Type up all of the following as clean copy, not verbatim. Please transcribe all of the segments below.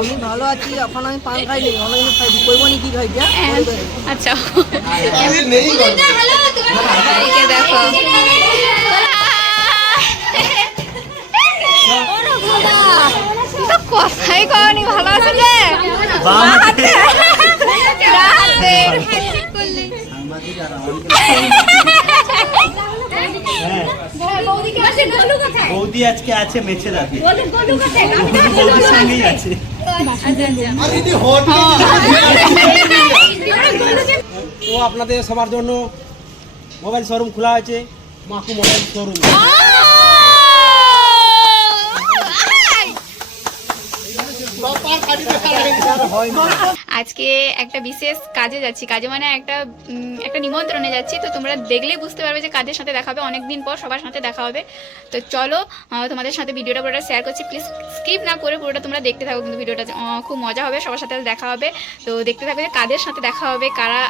আমি ভালো আছি, এখন আমি পান খাইনি, অনেকদিন খাইনি, কইব নি কি খাইছে। আচ্ছা এইকে দেখো তো কথাই কওনি, ভালো আছে যে বৌদি আজকে আছে মেছে দাবি বৌদির সঙ্গেই আছে। তো আপনাদের সবার জন্য মোবাইল শোরুম খোলা আছে, মাকু মোবাইল শোরুম। আজকে একটা বিশেষ কাজে যাচ্ছি, কাজে মানে একটা নিমন্ত্রণে যাচ্ছি। তো তোমরা দেখলেই বুঝতে পারবে যে কাজের সাথে দেখা হবে, অনেকদিন পর সবার সাথে দেখা হবে। তো চলো তোমাদের সাথে ভিডিওটা পুরোটা শেয়ার করছি, প্লিজ স্কিপ না করে পুরোটা তোমরা দেখতে থাকো, কিন্তু ভিডিওটা খুব মজা হবে, সবার সাথে দেখা হবে। তো দেখতে থাকবে যে কাদের সাথে দেখা হবে, কারা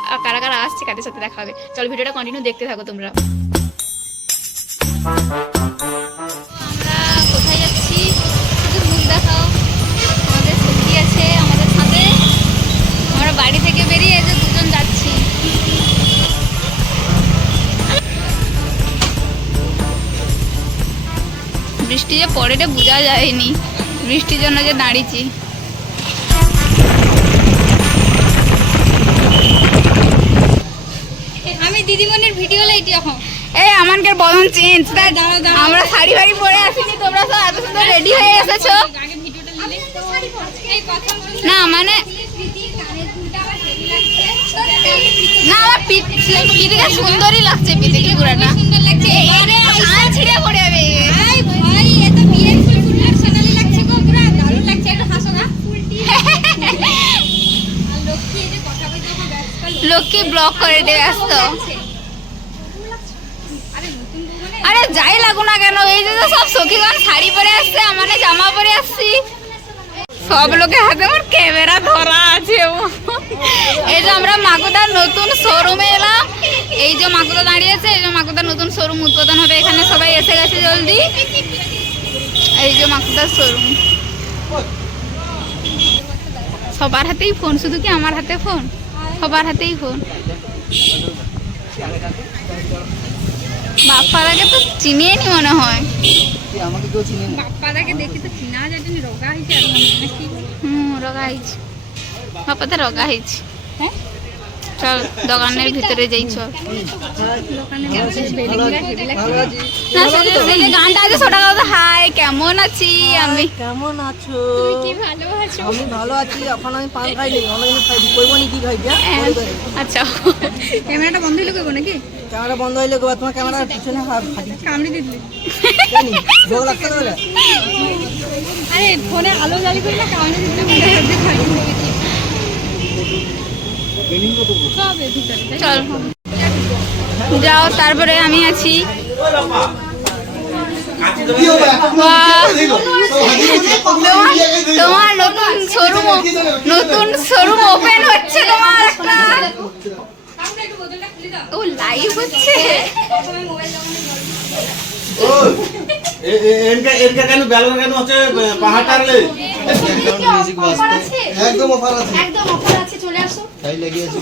কারা আসছে, কাদের সাথে দেখা হবে। চলো ভিডিওটা কন্টিনিউ দেখতে থাকো তোমরা। আমরা কোথায় যাচ্ছি শুধু মুখ দেখাও। আমাদের সত্যি আছে আমাদের সাথে, আমরা বাড়ি থেকে বেরিয়ে যে দুজন যাচ্ছি। বৃষ্টি যে পরে বোঝা যায়নি, বৃষ্টির জন্য যে দাঁড়িয়েছি। আমি দিদিমণির ভিডিও লাইটি এখন। এই আমানকে বদন চেঞ্জ, আমরা শাড়ি বাড়ি পরে আসিনি, তোমরা সব এত সুন্দর রেডি হয়ে এসেছো। আগে ভিডিওটা নিলে এই কথা বলছি না মানে প্রীতি কানের দুলটা আমার হেভি লাগছে। না আমার পিটিকে সুন্দরই লাগছে, পিটিকে পুরাটা সুন্দর লাগছে। আরে শাল ছিঁড়ে পড়ে যাবে। ভাই ভাই এত বিউটিফুল ফুল সোনালি লাগছে গো, পুরো দারুণ লাগছে। একটু হাসো না। আর লক্ষ্মী এই যে কথা কইতে আমার ব্যস্ত। লক্ষ্মী ব্লক করে দিয়ে ব্যস্ত। আরে নতুন বউ মানে আরে যাই লাগু না কেন, এই যে সব সখীগণ শাড়ি পরে আসছে, মানে জামা পরে আসছি, সব লোকের হাতে আমার ক্যামেরা ধরা আছে। এই যে আমরা মাকুদার নতুন শোরুমে এলাম, এই যে মাকুদা দাঁড়িয়েছে, এই যে মাকুদার নতুন শোরুম উদ্বোধন হবে, এখানে সবাই এসে গেছে জলদি। এই যে মাকুদার শোরুম, সবার হাতেই ফোন, শুধু কি আমার হাতে ফোন, সবার হাতেই ফোন। বাপ্পাদাকে তো চিনিয়ে নি মনে হয়। আমাকে কেউ চিনে না। বাপ্পাদাকে দেখি তো চিনা যায়নি, রোগা হইছে আর নাকি। রগা হয়েছে, বাপ্পাদা রগা হয়েছে। হ্যাঁ চল দোকানের ভিতরে যাই, চল। না সেই যে গানটা আছে সেটা কথা, হাই কেমন আছি আমি। কেমন আছো? কি ভালো আছো? আমি ভালো আছি, এখন আমি পান খাইনি, অনেকদিন খাইনি, কইব নি কি খাইছে। আচ্ছা ক্যামেরাটা বন্ধ হইলো কেবো নাকি? ক্যামেরা বন্ধ হইলে তোমার ক্যামেরা পিছনে ফাটি কামড়ে দিলি। জানি ভোগ লাগতে না। আরে ফোনে আলো জ্বালি করে না কামড়ে দিলি। সবে ভিতরে চল যাও, তারপরে আমি আছি। তোমার নতুন শোরুম ওপেন হচ্ছে, তোমার একটা ও লাইভ হচ্ছে। কেন বেলুন কেন হচ্ছে পাহাড় টানলে? একদম অফার আছে, একদম অফার আছে, চলে আসো। তাই লাগিয়েছে।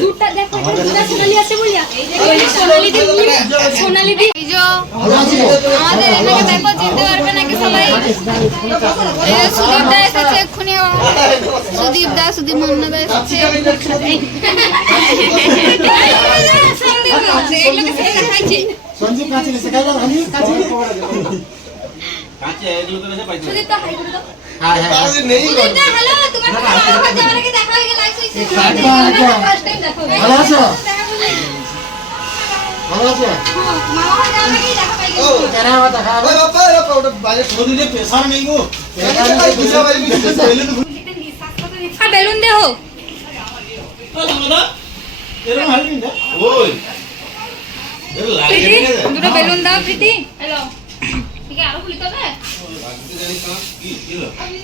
দুধটা দেখো, দুধটা সোনালি আছে বলিয়া। এই যে সোনালি দি, সোনালি দি। এই যে আমাদের এখানে দেখো, চিনতে পারবে নাকি সবাই? এই যে সুদীপ দা এসেছে এক্ষুনি, সুদীপ দা, সুদীপ মান্না দা এসেছে। সঞ্জীব কাছে শেখাই দাও, আমি কাছে কাছে এগুলো তো এসে পাইছো। সুদীপটা হাই করে দাও। হ্যাঁ হ্যাঁ সুদীপটা হ্যালো, তোমার কথা যাওয়ার আগে দেখা হয়ে গেল, লাইভ হইছে। ফার্স্ট টাইম দেখা হলো। ভালো আছো? ভালো আছো? মামা হয় যাওয়ার আগে দেখা পাই গেল। কেন আমার দেখা হবে? ওদিকে প্রেসার নেই গো। আর বেলুন দেও। এরকম হালকিন দা ওই এর লাগে প্রীতি, গেছে। দুটো বেলুন দাও প্রীতি। হ্যালো ঠিক আছে, আরো খুলি তবে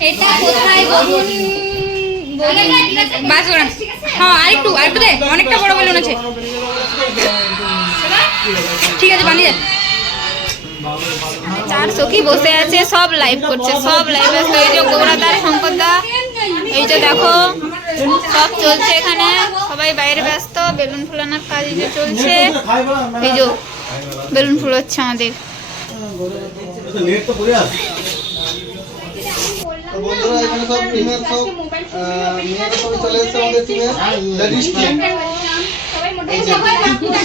এটা কোথায় বলুন? বাস ওরা। হ্যাঁ আরেকটু দে, অনেকটা বড় বেলুন আছে। ঠিক আছে বানিয়ে দে। চার সখী বসে আছে, সব লাইভ করছে, সব লাইভ আসছে। এই যে গৌরাদার শঙ্করদা, এই যে দেখো সব চলছে এখানে, সবাই বাইরে ব্যস্ত, বেলুন ফুলানোর কাজ এই যে চলছে। এই যে বেলুন ফুলাচ্ছে আমাদের। নেট তো পড়ে আছে। তো বন্ধুরা এখানে সব টিমের সব মেয়েরা সব চলে এসেছে আমাদের টিমের লেডিস টিম।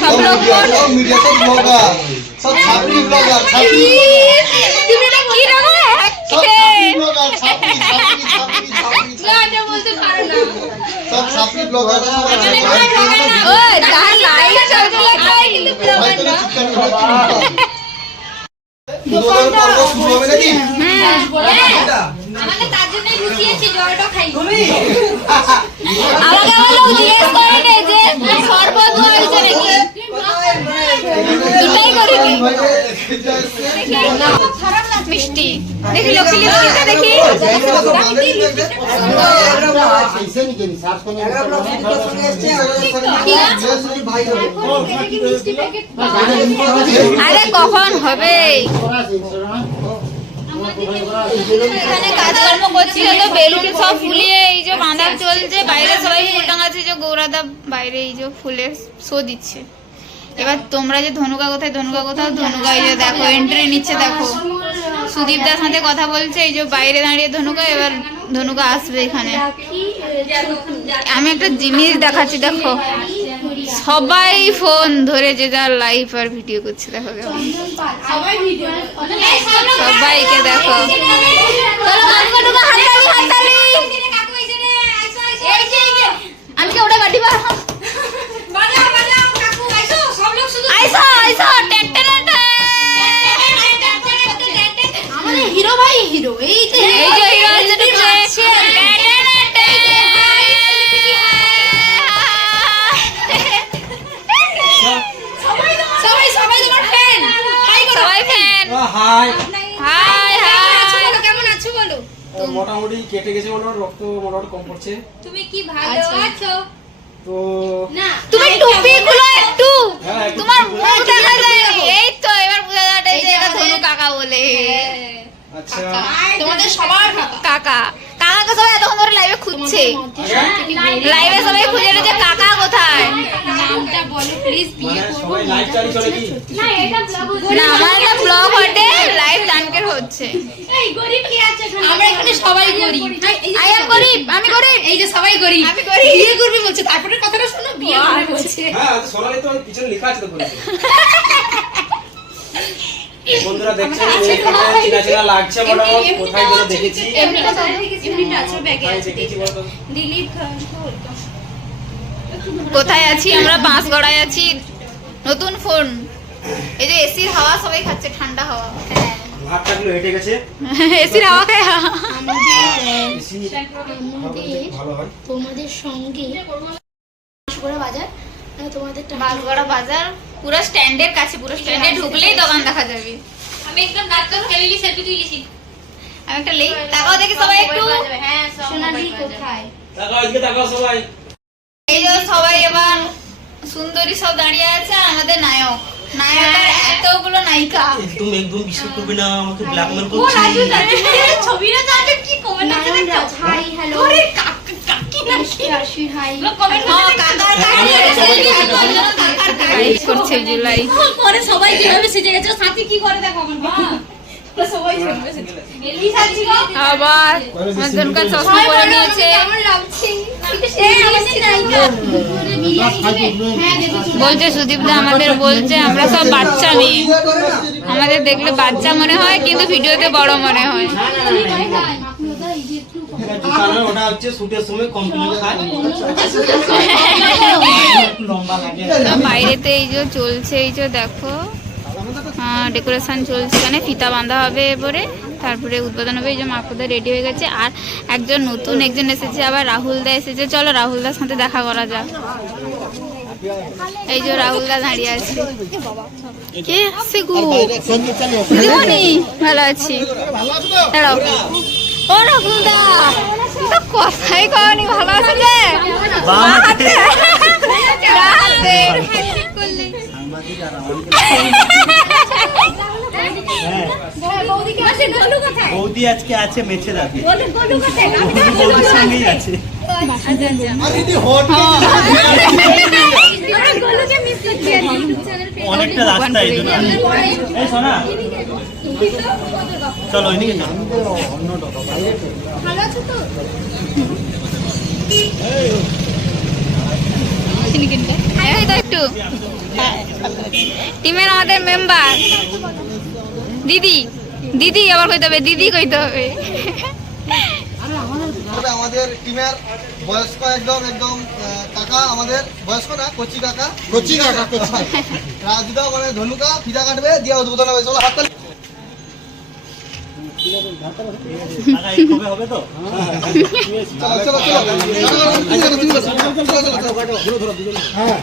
সব লোক সব মিডিয়া সব ব্লগার, সব ছাত্রী ব্লগার, ছাত্রী তুমি না কি রকম সব ছাত্রী ব্লগার, ছাত্রী সব ছাত্রী ব্লগার সব আছে। ও যার লাইভ চলছে কিন্তু ব্লগার না। দোকান পর্ব শুরু হবে নাকি? আমাদের তার জন্যই লুকিয়েছি, জলটা খাই। আমাকে বলো জিজ্ঞেস করে নে যে শরবত হয়েছে নাকি, দুটাই করিনি মিষ্টি। দেখি লক্ষ্মী লিপস্টিকটা দেখি। আরে কখন হবে, এখানে কাজকর্ম করছিল তো বেলুন সব ফুলিয়ে এই যে বাঁধা চলছে, বাইরে সবাই ফুল টাঙাচ্ছে। যে গৌরাদা বাইরে এই যে ফুলের শো দিচ্ছে। এবার তোমরা যে ধনুকা কোথায়, ধনুকা কোথাও, ধনুকা এই যে দেখো এন্ট্রি নিচ্ছে, দেখো সুদীপদার সাথে কথা বলছে। এই যে বাইরে দাঁড়িয়ে ধনুকা, এবার ধনুকা আসবে এখানে। আমি একটা জিনিস দেখাচ্ছি, দেখো সবাই ফোন ধরে যে যার লাইভ আর ভিডিও করছে, দেখো কেমন সবাইকে দেখো। আমি কি ওটা গাড়ি আমাদের হিরো ভাই হিরো, এই যে হিরো আছে। সবাই সবাই তোমার ফ্যান, হাই করো। সবাই ফ্যান। হাই। High high. বলো কেমন আছো বলো। মোটামুটি কেটে গেছে, মোটামুটি রক্ত মোটামুটি কম পড়ছে। তুমি কি ভালো আছো? তো না তুমি টুপি খুলো একটু, হ্যাঁ, একটু তোমার টুপি মুখ দেখা যায়। এই তো এবার বোঝা যাচ্ছে যে এটা ধনু কাকা বলে। আচ্ছা তোমাদের সবার কাকা। কাকা কাকাকে সবাই এতক্ষণ ধরে লাইভে খুঁজছে, লাইভে সবাই খুঁজে যে কাকা কোথায়। নামটা বলো প্লিজ, বিয়ে মানে করব। সবাই লাইভ চালু চলে কি? না এটা ব্লগ না আমার একটা ব্লগ হটে, লাইভ টানকের হচ্ছে। এই গরিব কি আছে এখানে? আমরা এখানে সবাই গরিব। আই এম গরিব, আমি গরিব। এই যে সবাই গরিব, আমি গরিব। বিয়ে করবি বলছে, তারপরে কথাটা শোনো, বিয়ে করবে বলছে। হ্যাঁ সোনালি তো পিছনে লেখা আছে তো বলেছে। বন্ধুরা দেখছেন এইখানে চিনা চিনা লাগছে, মোটামুটি কোথায় যেন দেখেছি। এমনিটা আছে ব্যাগে কোথায় আছে। দেখেছি বলতো? দিলীপ কোথায় আছি আমরা? পাঁচগড়ায় আছি। নতুন ফোন, এই যে এসির হাওয়া সবাই খাচ্ছে, ঠান্ডা হাওয়া। ভাতটা গুলো হেঁটে গেছে। এসির হাওয়া খায়। বেশি ভালো হয়। তোমাদের সঙ্গে করে বাজার তোমাদের পাঁচগড়া বাজার পুরো স্ট্যান্ডের কাছে, পুরো স্ট্যান্ডে ঢুকলেই দোকান দেখা যাবে। আমি একদম ডাক্তার ফ্যামিলি সেলফি তুলেছি। আমি একটা লেই তাকাও দেখি সবাই একটু। হ্যাঁ সোনালি কোথায়? তাকাও এদিকে তাকাও সবাই। এই যে সবাই এবার সুন্দরী সব দাঁড়িয়ে আছে, আর আমাদের নায়ক নায়কের এতগুলো নায়িকা। একদম একদম বিশ্বাস করবি না, আমাকে ব্ল্যাকমেল ও করছিস। রাজু ছবিটা জানতে কি কমেন্ট আছে দেখো। হাই হ্যালো আরে কাকি নাকি হাই কমেন্ট করছে জুলাই। পরে সবাই যেভাবে সেজে গেছে, সাথী কি করে দেখো আমার বাবা। সবাই যেভাবে সেজে এলি সাজি আবার মজনকার চশমা পরে নিয়েছে। কেমন লাগছে? এই আসছি নাইকা বিরিয়ানি দিবে। হ্যাঁ দেখি বলছে সুদীপদা আমাদের বলছে আমরা সব বাচ্চা মেয়ে, আমাদের দেখলে বাচ্চা মনে হয় কিন্তু ভিডিওতে বড় মনে হয়। ওটা হচ্ছে শুটের সময় কমপ্লিট হয়। লম্বা লাগে। বাইরেতে এই যে চলছে, এই যে দেখো ডেকোরেশন চলছে, এখানে ফিতা বাঁধা হবে এবারে, তারপরে উদ্বোধন হবে। এই যে মাকুদা রেডি হয়ে গেছে, আর একজন নতুন একজন এসেছে, আবার রাহুলদা এসেছে। চলো রাহুলদার সাথে দেখা করা যাক। এই যে রাহুলদা দাঁড়িয়ে আছে। কে আসছে গো? দিদিমণি ভালো আছি। দাঁড়াও। ও রাহুলদা তো কথাই কওনি, ভালো আছে যে? বৌদি আজকে আছে মেছে দাবি বৌদির সঙ্গেই আছে অনেকটা রাস্তা এই জন্য এই শোনা চলো ওইদিকে চলো একটু টিমের আমাদের মেম্বার দিদি দিদি আবার কইতে হবে দিদি কইতে হবে আমাদের টিমের বয়স্ক একদম কাকা, আমাদের বয়স্ক না কচি কাকা রাজদা মানে ধনুকা ফিতা কাটবে দিয়ে উদ্বোধন হবে। চলো হাততালি। কবে হবে তো চলো হ্যাঁ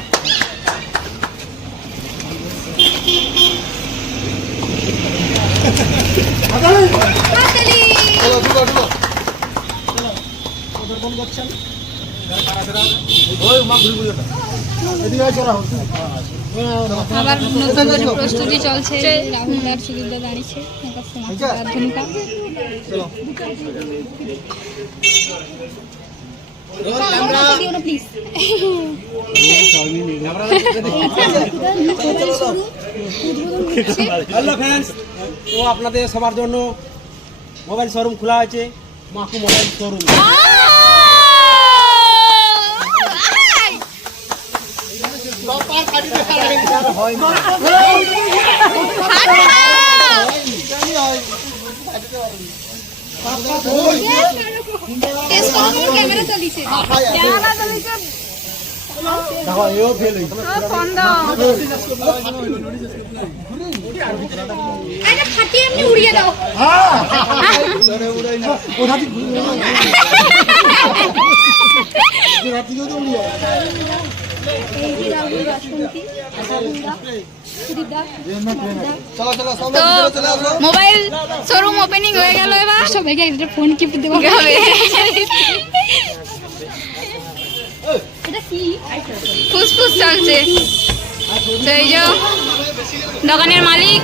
আবার নতুন করে প্রস্তুতি চলছে রাহুল আর সুদীপদা দাঁড়িয়েছে ধনুকা হ্যালো ফ্রেন্ডস, তো আপনাদের সবার জন্য মোবাইল শোরুম খোলা আছে, মাকু মোবাইল শোরুম। ক্যামেরা চলিছে দেখো এও ফেল হইছে এটা খাটিয়ে এমনি উড়িয়ে দাও সরে উড়াই না ওটা ঠিক রাতি তো উড়িয়ে চলো সামনে চলে আসো। মোবাইল শোরুম ওপেনিং হয়ে গেল এবার সবাইকে একটা ফোন কি দেবো হবে এটা কি ফুসফুস চলছে তো এই যে দোকানের মালিক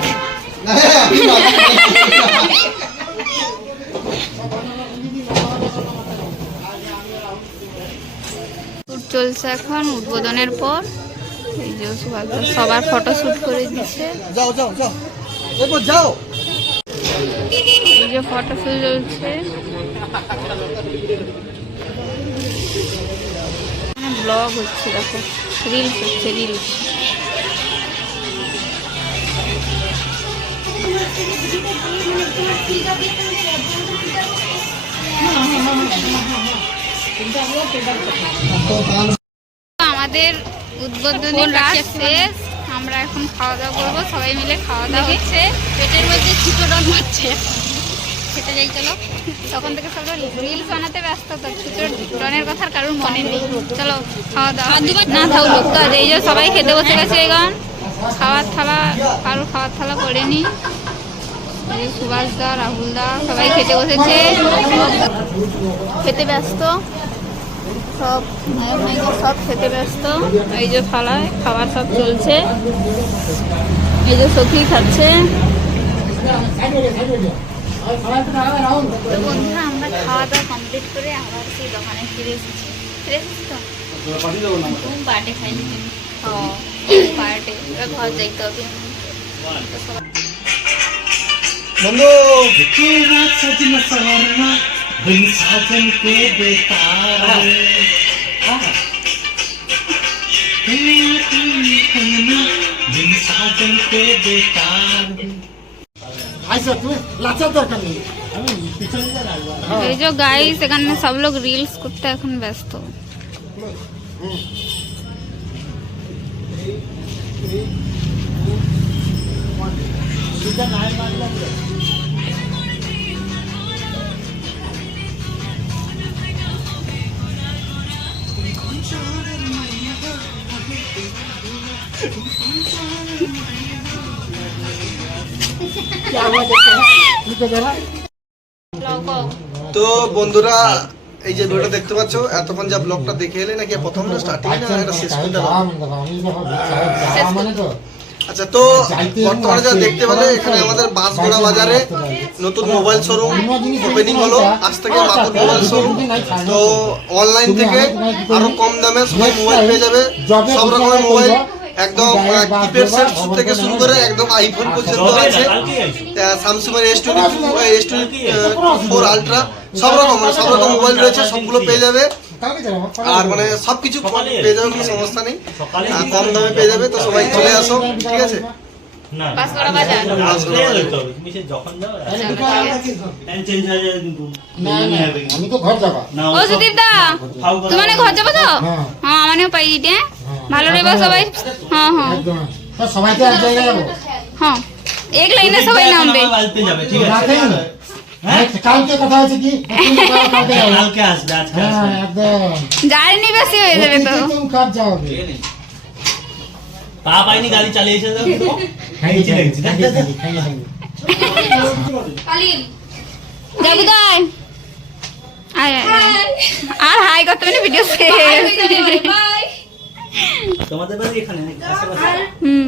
চলছে এখন উদ্বোধনের পর এই যে সবার ফটো শুট করে দিচ্ছে যাও এরপর যাও এই যে ফটো শুট চলছে ব্লগ হচ্ছে দেখো রিলস হচ্ছে রিলস আমাদের উদ্বোধনী রাত শেষ, আমরা এখন খাওয়া দাওয়া করবো, সবাই মিলে খাওয়া দাওয়া হচ্ছে, পেটের মধ্যে ছোটো ডন হচ্ছে খেতে যাই চলো। তখন থেকে সব রিলস বানাতে ব্যস্ত, তো ছোটো ডনের কথা কারোর মনে নেই। চলো খাওয়া দাওয়া না থাকুক লোক কাজ, এই যে সবাই খেতে বসে গেছে, এখন খাওয়ার থালা কারোর খাওয়ার থালা করেনি, সুভাষ দা রাহুল দা সবাই খেতে বসেছে, খেতে ব্যস্ত সব, নায়ক নায়িকা সব খেতে ব্যস্ত। এই যে থালায় খাবার সব চলছে, এই যে সখী খাচ্ছে। তো বন্ধুরা আমরা খাওয়া দাওয়া কমপ্লিট করে আবার সেই দোকানে ফিরে এসেছি। তো পার্টে খাইনি, পার্টে এবার ঘর যাইতে হবে। বন্ধু तेरा सजना सवरना बिन साजन के बेकार कहना बिन साजन के बेकार আইসা তুমি লাচার দরকার নেই এই যে গাইস এখানে সব লোক রিলস করতে এখন ব্যস্ত। তো বন্ধুরা এই যে ভিডিওটা দেখতে পাচ্ছ, এতক্ষণ যা ব্লগটা দেখে এলে নাকি প্রথমটা স্টার্টিং না এটা শেষ করতে হবে। আচ্ছা, তো বর্তমানে যা দেখতে পেলে এখানে আমাদের বাঁশগোড়া বাজারে নতুন মোবাইল শোরুম ওপেনিং হলো আজ থেকে মাত্র মোবাইল শোরুম। তো অনলাইন থেকে আরো কম দামে সবাই মোবাইল পেয়ে যাবে, সব রকমের মোবাইল, একদম কিপ্যাড সেট থেকে শুরু করে একদম আইফোন পর্যন্ত আছে, স্যামসাং এর S24 আলট্রা, সব রকম মোবাইল রয়েছে, সবগুলো পেয়ে যাবে। আর মানে সবকিছু পেয়ে যাবে, কোনো সমস্যা নেই, কম দামে পেয়ে যাবে। তো সবাই চলে আসো, ঠিক আছে? না বাঁশগড়া বাজার। তুমি সে যখন যাও আচ্ছা, চেঞ্জ হয়ে যাবে কিন্তু আমি তো ঘর যাবা না ও সুদীপ দা তোমার ঘর যাবো তো? হ্যাঁ আমানেও পাই দিতে, ভালো রইবা সবাই। হ্যাঁ হ্যাঁ একদম তো সবাই তো এক জায়গায় যাবো। হ্যাঁ এক লাইনে সবাই নামবে। বাড়িতে যাবে, ঠিক আছে? রাখেন। কালকে কথা আছে কি কালকে যাবো। কালকে আসবে, আজকে হ্যাঁ আসবে। একদম জার্নি বেশি হয়ে যাবে তো। তুমি কাজ যাওগে পা পাইনি গাড়ি চালিয়েছে তো খাইয়ে লেগেছে, খাইয়ে কালিন যাবো তো আয়। আয় আয়। আর হাই করতে মানে ভিডিও শেষ। বাই তোমাদের বাড়ি এখানে নাকি? আশেপাশে? হুম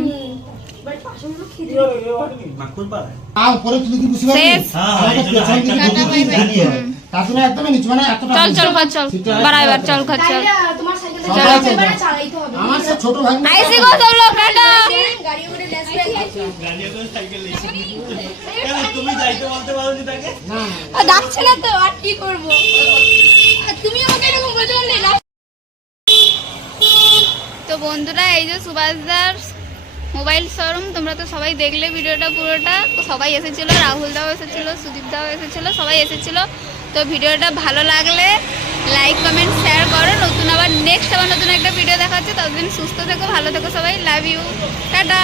মাকুল পাড়ায়? আও পরে তুমি কি বুঝতে পারবে শেষ। হ্যাঁ, এই জন্য আরেকটা নতুন জানিয়ে তারপরে একদমই নিচু মানে এতটা চল চল ঘর চল, বারাবার চল ঘর চল। তোমার সাইকেলটা সবাই চলবে। এবারে চালাইতে হবে আমার সে ছোট ভাই আইসি গো সব লোক টাটা। গাড়ি করে লেসবে গাড়ি করে সাইকেল এসে কেন তুমি যাইতে বলতে পারো নি তাকে? ডাকছে না তো, আর কি করব? আর তুমি আমাকে এরকম বলতে পারলে না। তো বন্ধুরা এই যে সুভাষদার মোবাইল শোরুম, তোমরা তো সবাই দেখলে ভিডিওটা পুরোটা। তো সবাই এসেছিল, রাহুল দাও এসেছিল, সুদীপ দাও এসেছিল, সবাই এসেছিল। তো ভিডিওটা ভালো লাগলে লাইক কমেন্ট শেয়ার করো। আবার নেক্সট নতুন একটা ভিডিও দেখাচ্ছে। ততদিন সুস্থ থেকো, ভালো থেকো সবাই। Love you, tata.